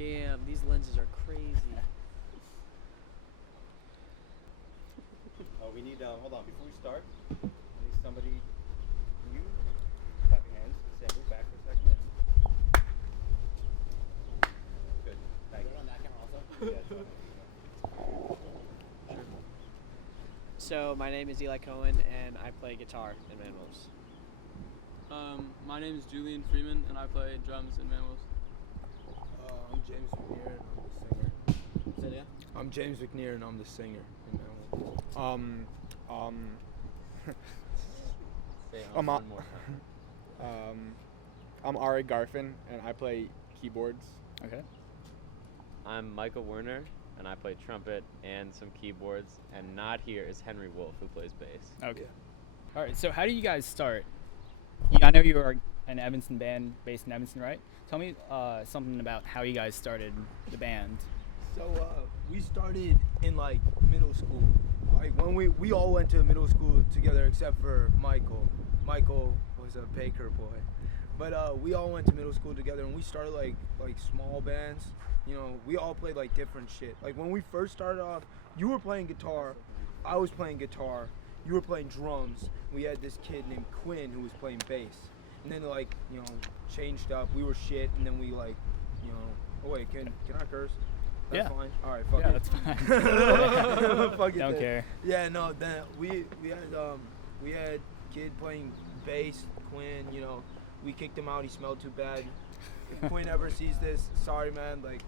Damn, these lenses are crazy. Oh, we need, hold on, before we start, I need somebody, can you clap your hands? Sam, move back for a second. Good, thank you. On that camera also? Yeah, So my name is Eli Cohen, and I play guitar in Manwolves. My name is Julian Freeman, and I play drums in Manwolves. I'm James McNear, and I'm the singer. Say it again? I'm James McNear, and I'm the singer in Manwolves. Say I'm one more time. I'm Ari Garfin, and I play keyboards. Okay. I'm Michael Werner, and I play trumpet and some keyboards. And not here is Henry Wolf, who plays bass. Okay. All right. So how do you guys start? I know you are an Evanston band based in Evanston, right? Tell me something about how you guys started the band. So we started in like middle school. Like when we all went to middle school together except for Michael. Michael was a Baker boy. But we all went to middle school together, and we started like small bands. You know, we all played like different shit. Like when we first started off, you were playing guitar, I was playing guitar, you were playing drums. We had this kid named Quinn who was playing bass. And then like, you know, changed up. We were shit, and then we like, you know. Oh wait, can I curse? That's fine. All right, fuck Yeah, it. that's fine. Fuck it. Don't then. care. Yeah, no. Then we had kid playing bass, Quinn. You know, we kicked him out. He smelled too bad. If Quinn ever sees this, sorry man. Like,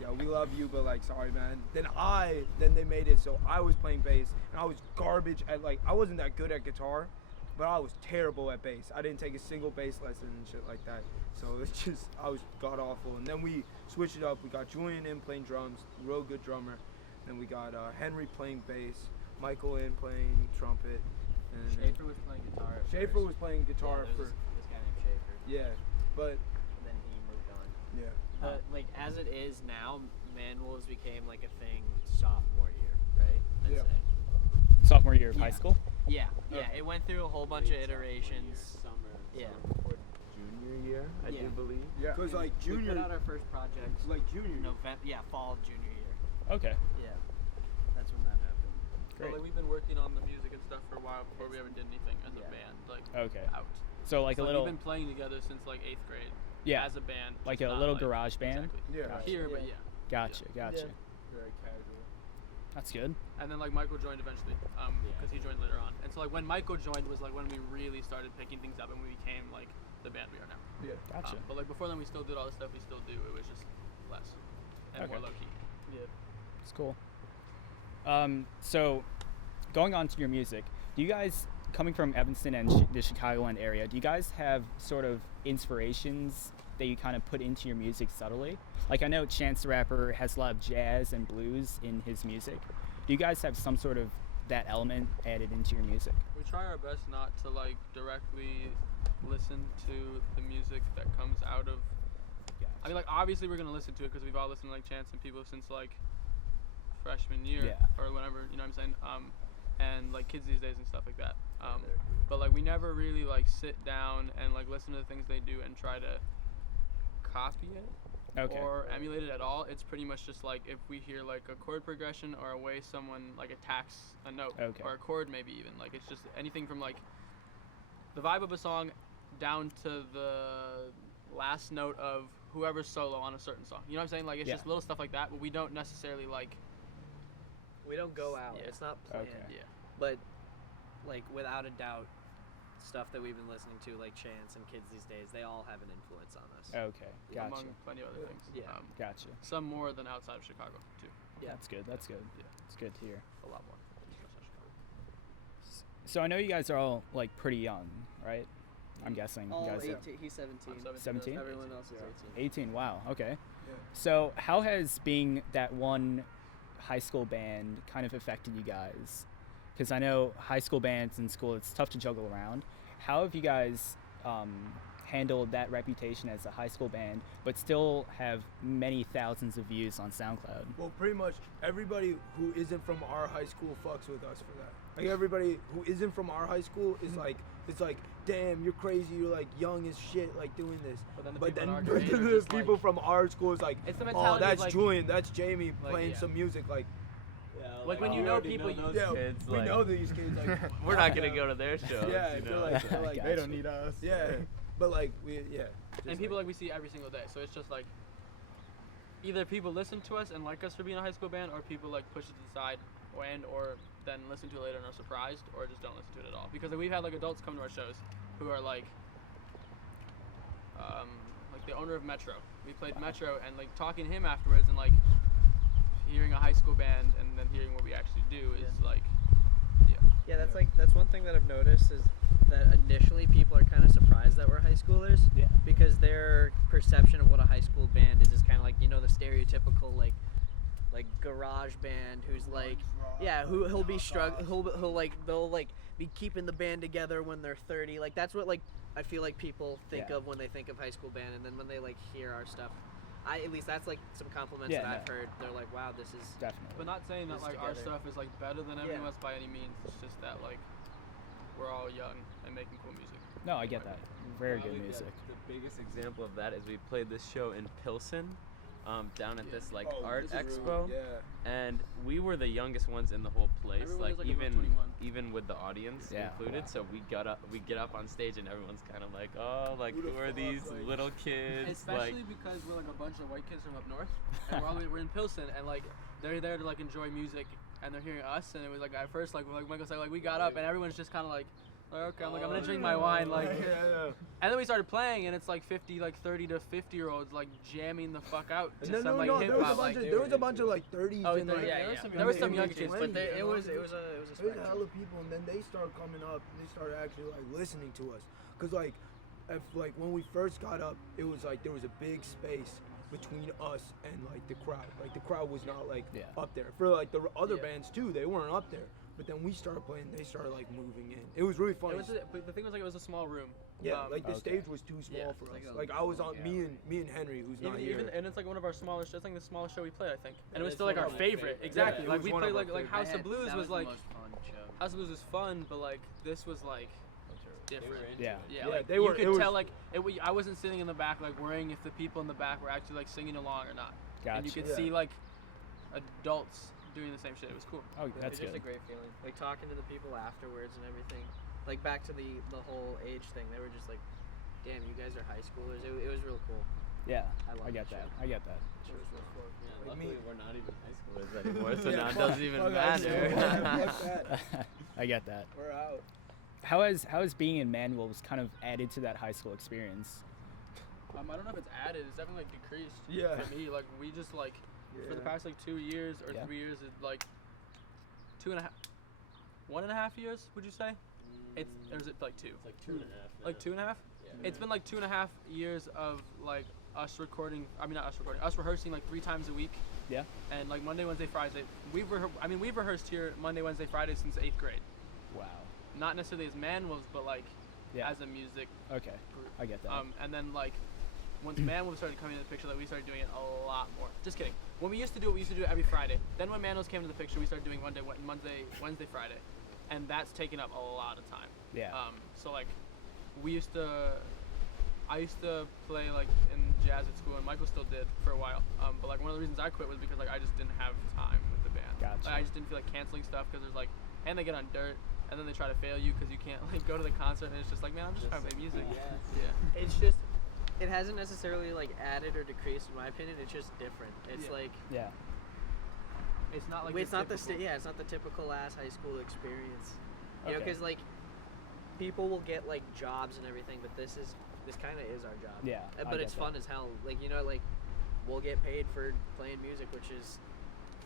yeah, we love you, but like, sorry man. Then they made it so I was playing bass, and I was garbage at like I wasn't that good at guitar, but I was terrible at bass. I didn't take a single bass lesson and shit like that. So it's just I was god awful. And then we switched it up. We got Julian in playing drums, real good drummer. Then we got Henry playing bass, Michael in playing trumpet, and Schaefer was playing guitar. Schaefer was playing guitar for this guy named Schaefer. yeah, but And then he moved on. yeah. But like as it is now, Manwolves became like a thing sophomore year, right? I'd Yeah. say. Sophomore year of high Yeah. school. Yeah, yeah. It went through a whole bunch of iterations. Yeah. Or junior year, I Yeah. do believe. Yeah, because like We junior, put out our first project like junior. November. Yeah, fall of junior year. Okay. Yeah, that's when that happened. Great. Like we've been working on the music and stuff for a while before we ever did anything as a Yeah. band. Like Okay. out. So like So a little. We've been playing together since like 8th grade. Yeah. As a band. Like just a not, little garage band? Exactly. Yeah. Gotcha. Here, but Yeah. yeah. Gotcha. Gotcha. Very casual. That's good. And then like Michael joined eventually, because he joined later on. And so like when Michael joined was like when we really started picking things up and we became like the band we are now. Yeah. Gotcha. But like before then we still did all the stuff we still do. It was just less and more Okay. low key. Yeah. It's cool. So, going on to your music, do you guys, coming from Evanston and the Chicagoland area, do you guys have sort of inspirations that you kind of put into your music subtly? Like I know Chance the Rapper has a lot of jazz and blues in his music. Do you guys have some sort of that element added into your music? We try our best not to like directly listen to the music that comes out of. I mean, like obviously we're gonna listen to it because we've all listened to like Chance and people since like freshman year Yeah. or whenever, you know what I'm saying? And like kids these days and stuff like that. But like we never really like sit down and like listen to the things they do and try to copy it. Okay. Or emulate it at all. It's pretty much just like if we hear like a chord progression or a way someone like attacks a note Okay. or a chord maybe even, like it's just anything from like the vibe of a song down to the last note of whoever's solo on a certain song. You know what I'm saying? Like it's Yeah. just little stuff like that, but we don't necessarily like We don't go out. Yeah. It's not planned. Okay. yeah. But like without a doubt, stuff that we've been listening to, like Chance and kids these days, they all have an influence on us. Okay. Gotcha. Among plenty of other things. Yeah. Gotcha. Some more than outside of Chicago too. Yeah. That's good. That's good. Yeah. It's good to hear. A lot more. So I know you guys are all like pretty young, right? I'm guessing. All you guys 18. He's 17. I'm 17? Everyone else is 18. Wow. Okay. Yeah. So how has being that one high school band kind of affected you guys? Because I know high school bands in school, it's tough to juggle around. How have you guys handled that reputation as a high school band, but still have many thousands of views on SoundCloud? Well, pretty much everybody who isn't from our high school fucks with us for that. Like everybody who isn't from our high school is like it's like, damn, you're crazy. You're like young as shit, like doing this. But then the people in our grade are the just, people like- from our school is like, It's the oh, mentality of, that's like- Julian, that's Jamie like, playing yeah. some music. Like, Like, when you know people, those yeah, kids, we like, know these kids. Like, we're not gonna go to their shows. Yeah, you they're know? like, they're like, Gotcha. They don't need us. yeah, but like just and people like we see every single day. So it's just like either people listen to us and like us for being a high school band, or people like push it to the side, or then listen to it later and are surprised, or just don't listen to it at all. Because like, we've had like adults come to our shows who are like the owner of Metro. We played Metro, and like talking to him afterwards, and like hearing a high school band, and then hearing what we actually do is like, Yeah, that's one thing that I've noticed is that initially people are kind of surprised that we're high schoolers. Yeah. Because their perception of what a high school band is kind of like, you know, the stereotypical like garage band who's like, yeah, he'll be struggling, he'll like, they'll like be keeping the band together when they're 30. Like that's what like I feel like people think Yeah. of when they think of high school band, and then when they like hear our stuff, at least that's like some compliments Yeah, that I've no. heard. They're like, wow, this is Definitely. but not saying that This like our together. stuff is like better than everyone Yeah. else by any means. It's just that like we're all young and making cool music. No, I get that. Very good Probably music. The biggest example of that is we played this show in Pilsen, down at this like art expo, and we were the youngest ones in the whole place. Everyone Like, was, like, above even 21. even with the audience Yeah. included. Wow. So we get up on stage and everyone's kind of like, oh, like Who the who are fuck, these like- little kids? Especially Like, because we're like a bunch of white kids from up north, and we're in Pilsen, and like they're there to like enjoy music, and they're hearing us, and it was like at first like Michael said, like we got up, and everyone's just kind of like okay, I'm gonna drink my wine, like, and then we started playing, and it's like 30 to 50-year-olds like jamming the fuck out to And then some like there hip was a hop. bunch Like, of there was a bunch of like 30s oh, and like there was some in young their kids, 20s, but they, it you know? was a There's a spectrum. hell of people, and then they start coming up and they started actually like listening to us, cause like when we first got up, it was like there was a big space between us and like the crowd. Like the crowd was not like Yeah. up there. For like the other Yeah. bands too, they weren't up there. But then we started playing, they started like moving in. It was really funny. but the thing was like it was a small room. Yeah, like the Okay. stage was too small Yeah, for it's us. like Like a I was on little me and Henry, who's not here. And it's like one of our smallest. It's like the smallest show we played, I think. And It it was is still like one our of my favorite. favorites. Exactly. Yeah, it like was we one played of our like House of Blues was like fun show. House of Blues was fun, but like this was like different. Yeah. Yeah, Yeah, like, they you were- could it was- tell like I wasn't sitting in the back like worrying if the people in the back were actually like singing along or not. And you Gotcha. could Yeah. see like adults doing the same shit. It was cool. Oh, that's It's just good. a great feeling. Like talking to the people afterwards and everything. Like back to the whole age thing. They were just like, damn, you guys are high schoolers. It was real cool. Yeah. I love I get the that. show. I get that. It was real cool. yeah, Like luckily me. we're not even high schoolers anymore, so Yeah, now it fuck- doesn't even fuck us. matter. Yeah, fuck that. I get that. We're out. How has being in Manwolves kind of added to that high school experience? I don't know if it's added. It's definitely like decreased. Yeah. For me, like we just like for the Yeah. past like 2 years or Yeah. 3 years, it like 1.5 years. Would you say? It's or is it like 2? It's like 2.5. Like 2.5? It's been like 2.5 years of like us recording. I mean, not us recording. Us rehearsing like 3 times a week. Yeah. And like Monday, Wednesday, Friday. We've rehearsed here Monday, Wednesday, Friday since 8th grade. Wow. Not necessarily as Manwolves, but like Yeah. as a music Okay. group. I get that. And then like once Manwolves started coming into the picture, like we started doing it a lot more. Just kidding. When we used to do it, we used to do it every Friday. Then when Manwolves came into the picture, we started doing Monday, Wednesday, Friday, and that's taken up a lot of time. Yeah. So like I used to play like in jazz at school, and Michael still did for a while. But like one of the reasons I quit was because like I just didn't have time with the band. Gotcha. Like, I just didn't feel like canceling stuff because there's like, and they get on dirt, and then they try to fail you because you can't like go to the concert, and it's just like, man, I'm just trying to play music. Yeah. It's just, it hasn't necessarily like added or decreased in my opinion. It's just different. It's Yeah. like, yeah. It's not like it's not the typical- it's not the typical ass high school experience. You know, Okay. because like people will get like jobs and everything, but this kind of is our job. Yeah, I But get it's that. fun as hell. Like, you know, like we'll get paid for playing music, which is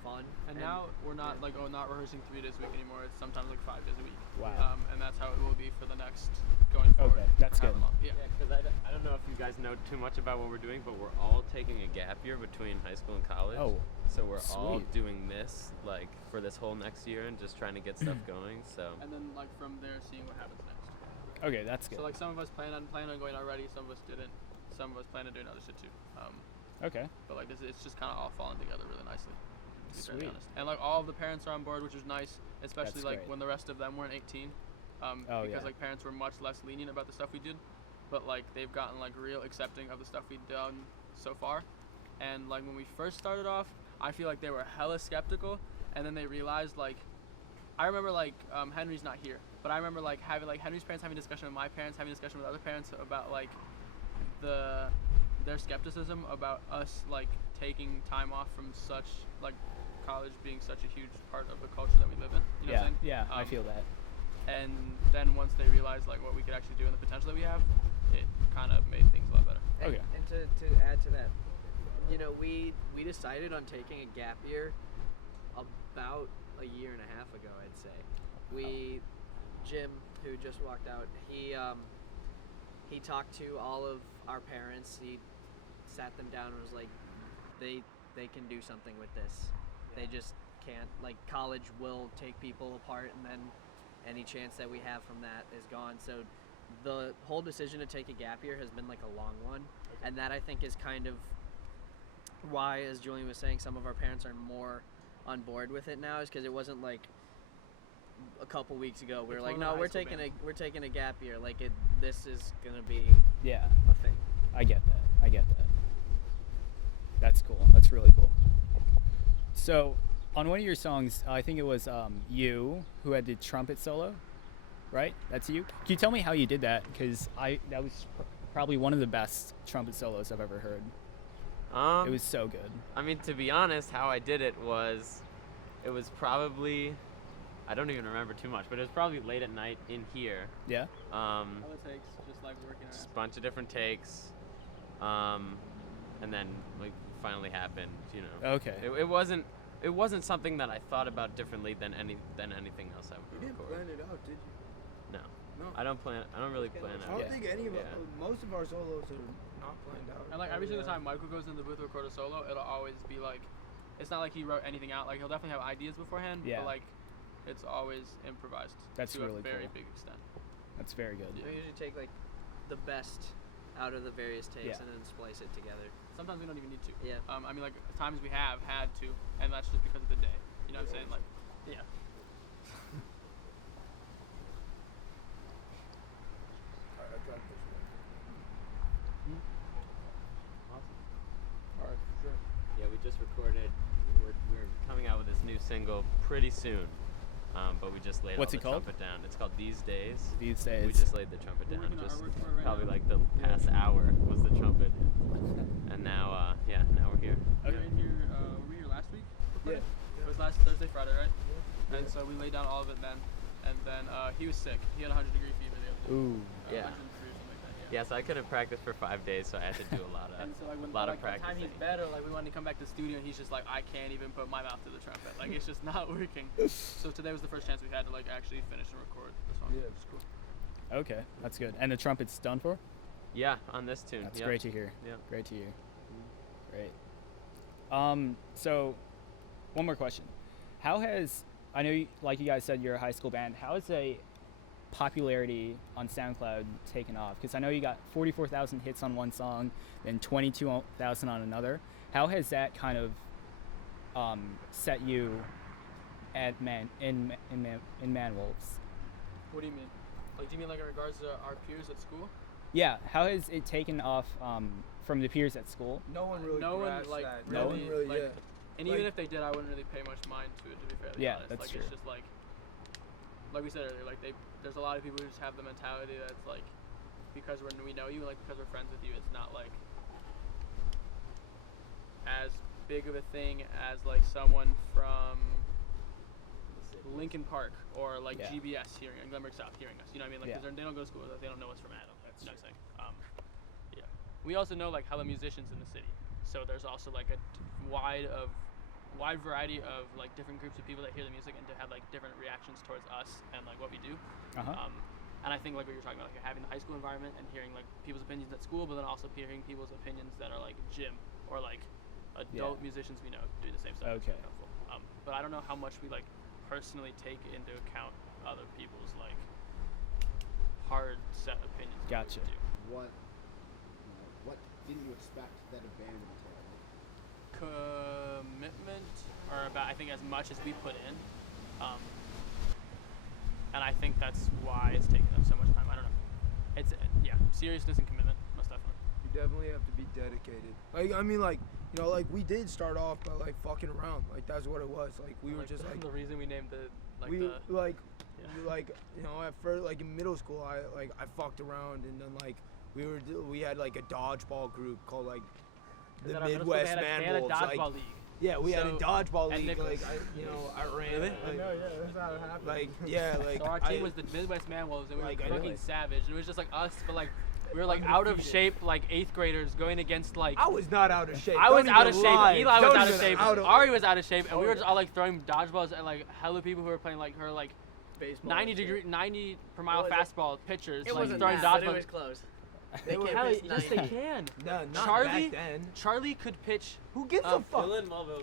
fun. And now we're not like not rehearsing 3 days a week anymore. It's sometimes like 5 days a week. Wow. And that's how it will be for the next going forward. Okay, that's however good. long. Yeah. Yeah, because I don't know if you guys know too much about what we're doing, but we're all taking a gap year between high school and college. Oh, So we're all sweet. doing this like for this whole next year and just trying to get stuff going. So And then like from there, seeing what happens next. Okay, that's good. So like some of us plan on going already. Some of us didn't. Some of us plan on doing other shit too. Okay. But like it's just kind of all falling together really nicely. To be fairly Sweet. honest. And like all of the parents are on board, which is nice, especially That's like great. when the rest of them weren't 18. Oh, because yeah. like parents were much less lenient about the stuff we did, but like they've gotten like real accepting of the stuff we've done so far. And like when we first started off, I feel like they were hella skeptical, and then they realized like, I remember like Henry's not here, but I remember like having like Henry's parents having a discussion with my parents, having a discussion with other parents about like their skepticism about us like taking time off from such like college being such a huge part of the culture that we live in. You know what I'm saying? Yeah, I feel that. And then once they realized like what we could actually do and the potential that we have, it kind of made things a lot better. Okay. And to add to that, you know, we decided on taking a gap year about a year and a half ago, I'd say. Jim, who just walked out, he talked to all of our parents. He sat them down and was like, they can do something with this. They just can't. Like, college will take people apart, and then any chance that we have from that is gone. So the whole decision to take a gap year has been like a long one, and that I think is kind of why, as Julian was saying, some of our parents are more on board with it now, is because it wasn't like a couple weeks ago we were like, no, we're taking a gap year. Like, this is gonna be Yeah, a thing. I get that. That's cool. That's really cool. So, on one of your songs, I think it was you who had the trumpet solo, right? That's you. Can you tell me how you did that? Because that was probably one of the best trumpet solos I've ever heard. It was so good. I mean, to be honest, how I did it was probably, I don't even remember too much, but it was probably late at night in here. Yeah. All it takes, just like working Just a bunch of different takes, and then like finally happened. You know. Okay. It wasn't something that I thought about differently than anything else I would You didn't record. plan it out, did you? No. No. I don't really plan I out. don't think any of most of our solos are not planned out. And like every single time Michael goes in the booth to record a solo, it'll always be like, it's not like he wrote anything out. Like, he'll definitely have ideas beforehand, Yeah. but like it's always improvised. That's to really a very cool. big extent. That's very good. We usually take like the best out of the various takes Yeah. and then splice it together. Sometimes we don't even need to. Yeah. I mean, like times we have had to, and that's just because of the day. You know what I'm saying? Like, yeah. Alright, I got this one. Alright, for sure. Yeah, we just recorded. We're coming out with this new single pretty soon, but we just laid What's all it the called? trumpet down. It's called These Days. These We days. just laid the trumpet We're down. working on Just artwork for it right probably now. like the past hour was the trumpet, and now now we're here. We were in here. Were we here last week? Yeah. It was last Thursday, Friday, right? And so we laid down all of it then, and then he was sick. He had 100-degree fever the other day. Ooh. Yeah. 103 or something like that. Yeah, so I couldn't practice for 5 days, so I had to do a lot of And so like when lot of like, the time practicing. he's better, like we wanted to come back to the studio, and he's just like, I can't even put my mouth to the trumpet. Like it's just not working. So today was the first chance we had to like actually finish and record the song. Yeah. Which is cool. Okay, that's good. And the trumpet's done for? Yeah, on this tune. That's Yep. great to hear. Yep. Great to hear. Great. So, one more question. How has, I know, like you guys said, you're a high school band. How has a popularity on SoundCloud taken off? Because I know you got 44,000 hits on one song, then 22,000 on another. How has that kind of set you at in Manwolves? What do you mean? Like, do you mean like in regards to our peers at school? Yeah. How has it taken off from the peers at school? No one really No one, grasped like, that. no No one really, like, yeah. And even if they did, I wouldn't really pay much mind to it, to be fairly Yeah, honest. that's Like true. it's just like we said earlier, like there's a lot of people who just have the mentality that's like, because we know you, like because we're friends with you, it's not like as big of a thing as like someone from Lincoln Park or like Yeah. GBS hearing, Glenbrook South hearing us. You know what I mean? Like, Yeah. 'cause they don't go to school, they don't know us from Adam. You know what I'm saying? Yeah. We also know like hella musicians in the city, so there's also like a wide variety of like different groups of people that hear the music and to have like different reactions towards us and like what we do. Uh-huh. And I think like what you're talking about, like having the high school environment and hearing like people's opinions at school, but then also hearing people's opinions that are like gym or like adult musicians we know do the same stuff. It's Okay. really helpful. But I don't know how much we like personally take into account other people's like hard set opinions. of what we Gotcha. do. What didn't you expect that a band would entail? Commitment, or about I think as much as we put in. and I think that's why it's taking them so much time. I don't know. It's seriousness and commitment, most definitely. You definitely have to be dedicated. Like, I mean, like, you know, like, we did start off by, like, fucking around. Like, that's what it was. Like, we were just, like... The reason we named it, like, like, you know, at first, like, in middle school, I fucked around, and then, like, we had, like, a dodgeball group called, like, the Midwest Manwolves. Dodgeball league. Yeah, we had a dodgeball league. Nicholas. Like, I ran. Really? Like, that's how it happened. like, yeah, like. So our team was the Midwest Manwolves, and we were like, fucking savage. And it was just like us, but like we were like out of shape, like 8th graders going against like. I was not out of shape. I was out of shape. Lie. Eli was Don't out of even shape. Ari was out of shape, and we were just all like throwing dodgeballs at like hella people who were playing like her like Baseball 90 per mile fastball pitchers, It like wasn't throwing that, but dodgeballs. it was close. They can't hell, pitch yes, they 90. can. No, not Charlie, back then. Charlie could pitch. Who gives a fuck?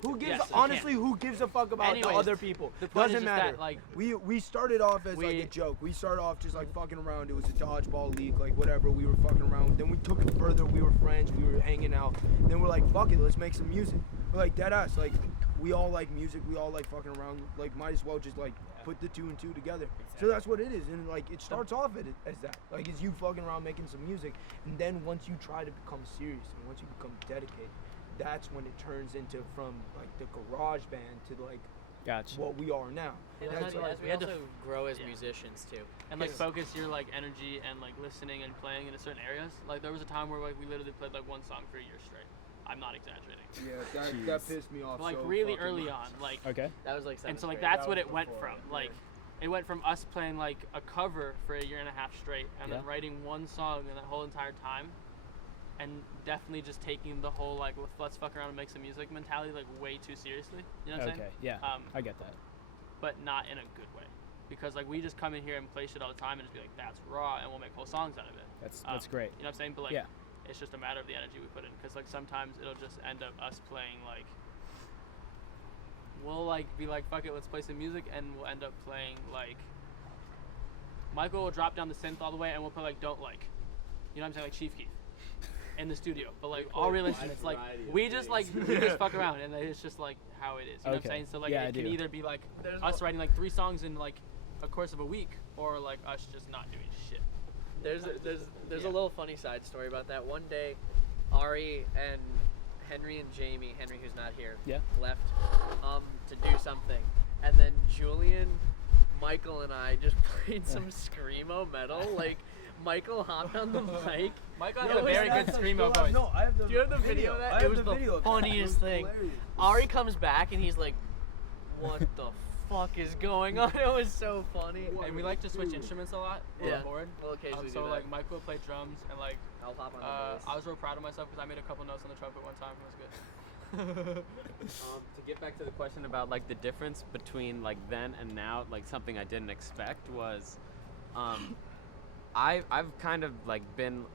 Who gives? Yes, Honestly, who gives a fuck about Anyways, the other people? the point Doesn't is just matter. that, like, we started off as like a joke. We started off just like fucking around. It was a dodgeball league, like whatever. We were fucking around. Then we took it further. We were friends. We were hanging out. And then we're like, fuck it, let's make some music. We're like dead ass. Like we all like music. We all like fucking around. Like might as well just like put the 2 and 2 together. So that's what it is. And like it starts off as that. Like it's you fucking around making some music. And then once you try to become serious and once you become dedicated, that's when it turns into from like the garage band to like what we are now. And That's like, we had to grow as musicians too. And like focus your like energy and like listening and playing into certain areas. Like there was a time where like we literally played like one song for a year straight. I'm not exaggerating. Yeah, that pissed me off. But, like so really fucking early much. on, like That was like 7th and so like grade. that's what it went from. Like it went from us playing like a cover for a year and a half straight, and then writing one song in that whole entire time, and definitely just taking the whole like let's fuck around and make some music mentality like way too seriously. You know what I'm saying? Yeah, I get that. But not in a good way, because like we just come in here and play shit all the time and just be like that's raw, and we'll make whole songs out of it. That's great. You know what I'm saying? But like it's just a matter of the energy we put in, because like sometimes it'll just end up us playing like we'll like be like fuck it, let's play some music, and we'll end up playing like Michael will drop down the synth all the way and we'll play like Don't Like, you know what I'm saying, like Chief Keef in the studio, but like all real instruments, like we just fuck around, and it's just like how it is, you know what I'm saying? So like it can either be like us writing like 3 songs in like a course of a week, or like us just not doing shit. There's a little funny side story about that. One day, Ari and Henry and Jamie, Henry who's not here, left to do something, and then Julian, Michael, and I just played some screamo metal. Like Michael hopped on the mic. Michael has a very good screamo voice. No, I have the Do you have the video of that? It was the funniest thing. Ari comes back and he's like, "What the fuck is going on?" It was so funny. And we like to switch instruments a lot on the board. We'll occasionally so do that. like Michael played drums, and like I'll pop on the bass. I was real proud of myself because I made a couple notes on the trumpet one time. It was good. To get back to the question about like the difference between like then and now, like something I didn't expect was, I've kind of like been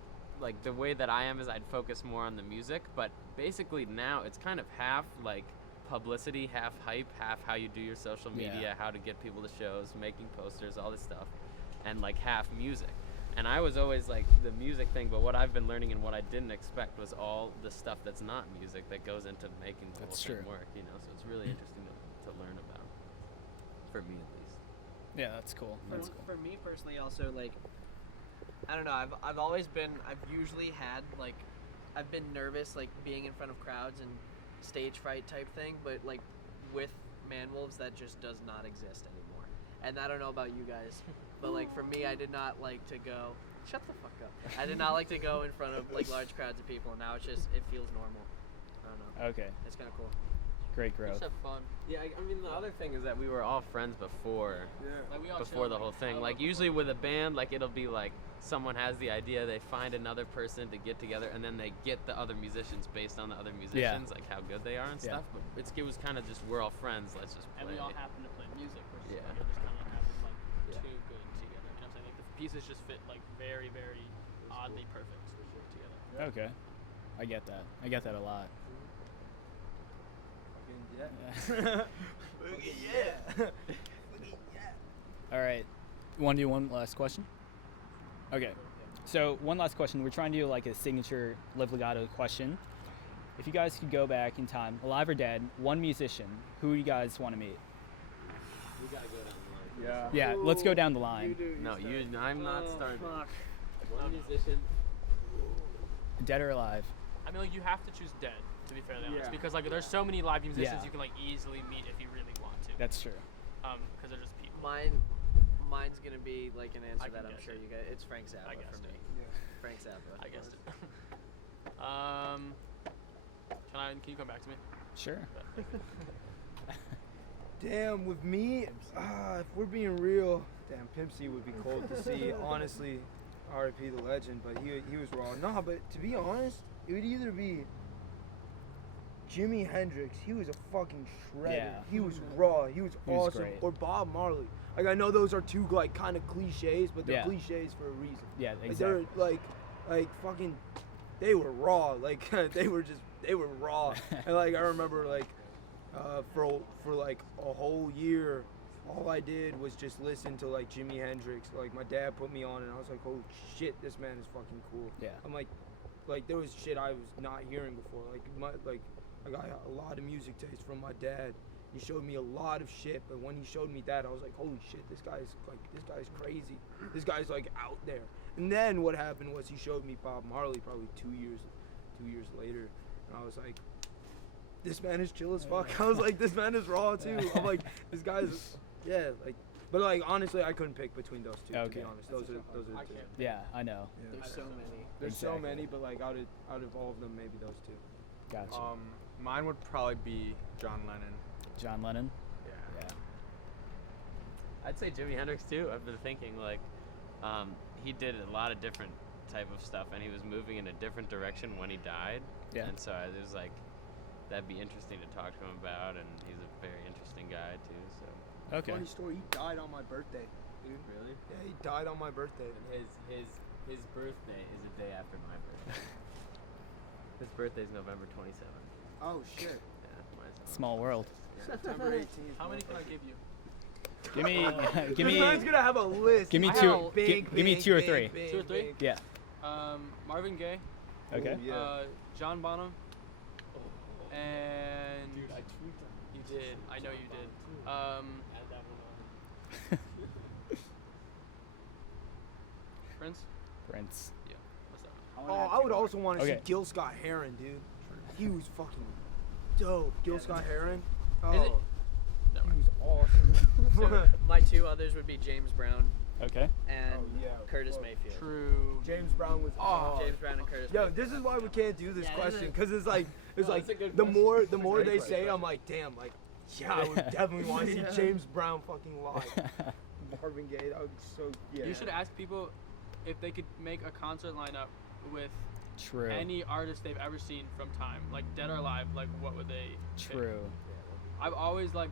like the way that I am is I'd focus more on the music, but basically now it's kind of half like publicity, half hype, half how you do your social media, how to get people to shows, making posters, all this stuff, and like half music. And I was always like the music thing, but what I've been learning and what I didn't expect was all the stuff that's not music that goes into making the whole thing work, you know? So it's really interesting to learn about, for me at least. Yeah, that's cool. For me personally, also, like, I don't know, I've usually had, like, I've been nervous, like, being in front of crowds and stage fright type thing, but, like, with Manwolves, that just does not exist anymore. And I don't know about you guys, but, like, for me, I did not like to go, shut the fuck up. I did not like to go in front of, like, large crowds of people, and now it's just, it feels normal. I don't know. Okay. It's kind of cool. Great growth. Just have fun. Yeah, I mean the other thing is that we were all friends before, Like we all before chill, the whole thing. Like usually with a band, like it'll be like someone has the idea, they find another person to get together, and then they get the other musicians based on the other musicians, like how good they are and stuff. But it was kind of just we're all friends, let's just play. And we all happen to play music, which Yeah. like, it just kind of happens like too good together. You know what I'm saying? Like the pieces just fit like very, very oddly perfect together. Okay. I get that. I get that a lot. All right. You want to do one last question? Okay. So one last question. We're trying to do like a signature Live Legato question. If you guys could go back in time, alive or dead, one musician, who do you guys want to meet? We gotta go down the line. Yeah. Yeah, let's go down the line. No, I'm not starting. Fuck. One musician. Dead or alive? I mean, like, you have to choose dead, to be fairly honest, Yeah. because like there's so many live musicians Yeah. you can like easily meet if you really want to. That's true. Because they're just people. Mine's gonna be like an answer I that can I'm guess sure it. you guys. It's Frank Zappa I guessed for me. it. Frank Zappa. I guessed it. Can you come back to me? Sure. Damn, with me, if we're being real, damn, Pimp C would be cold to see. Honestly, R.I.P. the legend, but he was raw. Nah, but to be honest, it would either be Jimi Hendrix. He was a fucking shredder. Yeah. He was raw. He was He was awesome. great. Or Bob Marley. Like, I know those are two like kind of cliches, but they're Yeah. cliches for a reason. Yeah, Like, exactly. they're like fucking, they were raw. Like they were raw. And like I remember like for like a whole year, all I did was just listen to like Jimi Hendrix. Like my dad put me on, and I was like, holy shit, this man is fucking cool. Yeah. I'm like there was shit I was not hearing before. I got a lot of music taste from my dad. He showed me a lot of shit, but when he showed me that, I was like, holy shit, this guy's crazy. This guy's like out there. And then what happened was he showed me Bob Marley probably 2 years later, and I was like, this man is chill as fuck. I was like, this man is raw too. I'm like, this guy's but like honestly, I couldn't pick between those two. To Okay. be honest, those are the two. Yeah, I know. Yeah. There's so many. There's so Exactly. many, but like out of all of them, maybe those two. Gotcha. Mine would probably be John Lennon. John Lennon. Yeah. Yeah. I'd say Jimi Hendrix too. I've been thinking like, he did a lot of different type of stuff, and he was moving in a different direction when he died. Yeah. And so it was like, that'd be interesting to talk to him about, and he's a very interesting guy too. So. Okay. Funny story. He died on my birthday, dude. Really? Yeah, he died on my birthday. His birthday is a day after my birthday. His birthday's November 27th. Oh shit. Yeah, mine's Small world. September 18th. How many can I give you? Give me, give This me, man's gonna have a list. give me I two. have Give me two or three. Two or three? Yeah. Marvin Gaye, Okay. Yeah. John Bonham, and you did. I know you did. Prince. Prince. Yeah. What's that? Oh, I would also want to Okay. see Gil Scott Heron, dude. He was fucking dope. Gil Scott Heron. Oh, Is it? Never he mind. was awesome. So my two others would be James Brown Okay. and Oh, yeah. Curtis Well, Mayfield. True. James Brown was. James Brown and Curtis. Yo, Mayfield. this is why we can't do this Yeah, question, isn't it? because it's like No, that's a good the question. more It's a they great say, question. I'm like, damn, like, yeah, I would definitely want to see James Brown fucking live. Marvin Gaye, that would be so. Yeah. You should ask people if they could make a concert lineup with True. any artist they've ever seen from time, like dead or alive. Like, what would they? pick? True. I've always like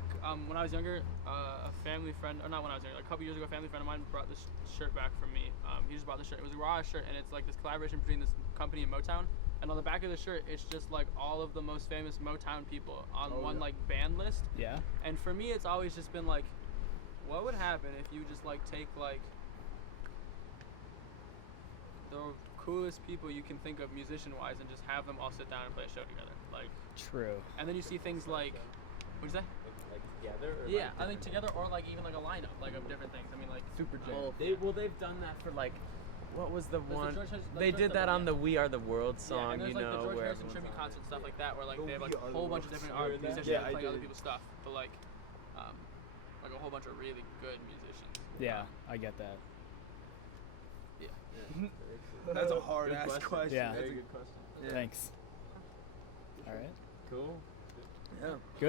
when I was younger, a family friend, or not when I was younger, a couple years ago, a family friend of mine brought this shirt back for me. He just brought the shirt. It was a raw shirt, and it's like this collaboration between this company and Motown. And on the back of the shirt, it's just like all of the most famous Motown people on one like band list. Yeah. And for me, it's always just been like, what would happen if you just like take like the coolest people you can think of musician-wise and just have them all sit down and play a show together, like. True. And then you see things like, what'd you say? Like together? Or Yeah, like I think together or like even like a lineup like of different things. I mean like Super Jam. Both. They've done that for like, what was the the one? George Harrison- They George did that Harrison, on the "We Are the World" yeah, song, and there's you like the know, George where Harrison tribute concert and stuff like that, where like The they have like We a Are whole the bunch of World different song. musicians Yeah, I playing other did. people's stuff, but like a whole bunch of really good musicians. Yeah, I get that. That's a hard Good ass question. question. Yeah. Very good question. Thanks. All right. Cool. Yeah. Good.